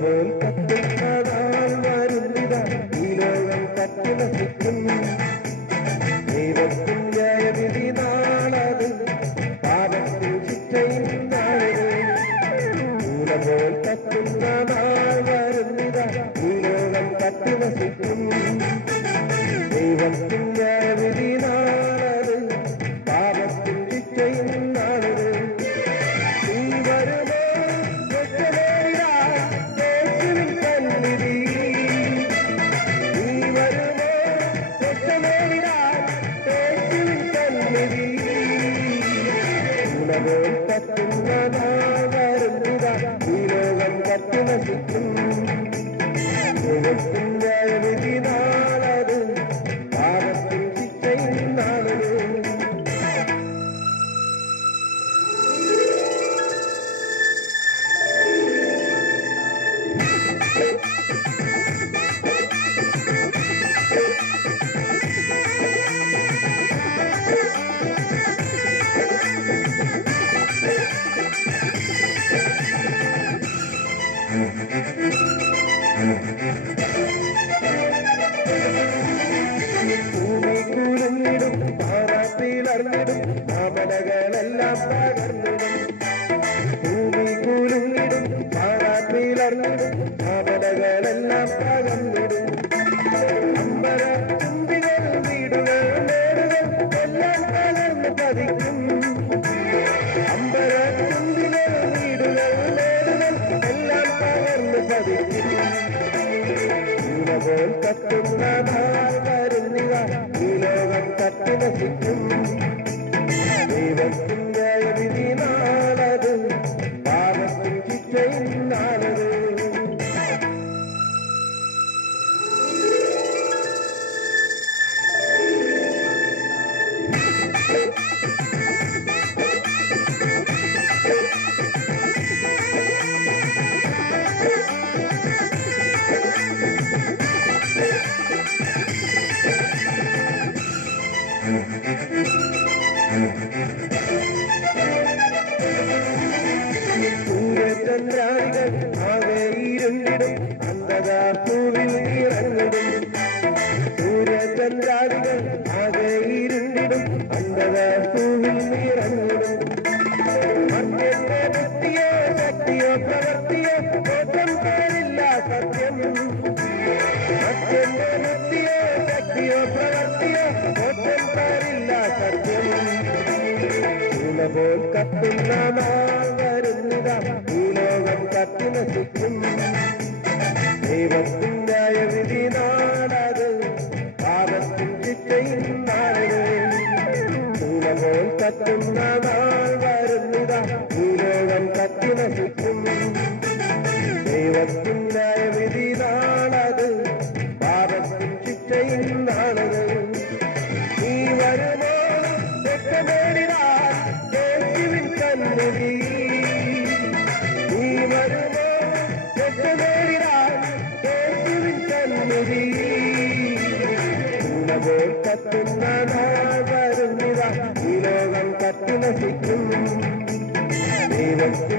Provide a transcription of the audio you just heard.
പോൽ കത്തുന്നതാൽ വരുന്നിത ഈ ലോകം കത്തിനസിക്കും ദൈവത്തിന്റെ വിധി നാളത് പാപത്തിൽ ശിക്ഷയും നാളത് പോൽ കത്തുന്നതാൽ വരുന്നിത ഈ ലോകം കത്തിനസിക്കും ദൈവത്തിന്റെ വിധി നാളത് പാപത്തിൽ ശിക്ഷയും നാളത് ഈ ലോകം കത്തിനസിക്കും ദൈവത്തിന്റെ വിധി നാളത് പാപത്തിൽ ശിക്ഷയും നാളത് ഭൂമി കുലുങ്ങിടും പാറാത്തിലർന്നിടും താമരകളെല്ലാം പകർന്നിടും ഭൂമി കുലുങ്ങിടും പാറാത്തിലർന്നിടും താമരകളെല്ലാം പകർന്നിടും അമ്പര തുമ്പികൾ വീടുകൾ നേടുകൾ എല്ലാം പകർന്ന് പതിക്കും അമ്പര തുമ്പികൾ വീടുകൾ നേടുകൾ എല്ലാം പകർന്ന് പതിക്കും പോൽ കത്തുന്നതാൽ വരുന്നിവ ഈ ലോകം കത്തിനസിക്കും ദൈവത്തിന്റെ വിധി നാളത് പാപത്തിൽ ശിക്ഷയും നാളത് സൂര്യചന്ദ്രാദികൾ ആകെ ഇരുണ്ടിടും അന്ധകാർപ്പൂവിൽ ഇറങ്ങിടും സൂര്യചന്ദ്രാദികൾ ആകെ ഇരുണ്ടിടും അന്ധകാർപ്പൂവിൽ ഇറങ്ങിടും മനുഷ്യന്റെ ബുദ്ധിയോ ശക്തിയോ പ്രവർത്തിയോ മോക്ഷം പാടില്ല സത്യം മനുഷ്യന്റെ ബുദ്ധിയോ ശക്തിയോ പ്രവർത്തിയോ മോക്ഷം പാടില്ല സത്യം പോൽ കത്തുന്ന നാൾ വരുന്നിത ഈ ലോകം കത്തിനസിക്കും ദൈവത്തിന്റെ വിധി നാളത് പാപത്തിൽ ശിക്ഷയും നാളത് പോൽ കത്തുന്ന നാൾ വരുന്നിത ഈ ലോകം കത്തിനസിക്കും ദൈവത്തിന്റെ വിധി നാളത് പാപത്തിൽ ശിക്ഷയും നാളത് നീ വരുമോ രക്ഷമേടിനാൻ യേശുവിൻ കൺമുഖി നീ വരുമോ രക്ഷമേടിനാൻ യേശുവിൻ കൺമുഖി പോൽ കത്തുന്ന നാൾ വരുന്നിത ഈ ലോകം കത്തിനസിക്കും ദൈവത്തിൽ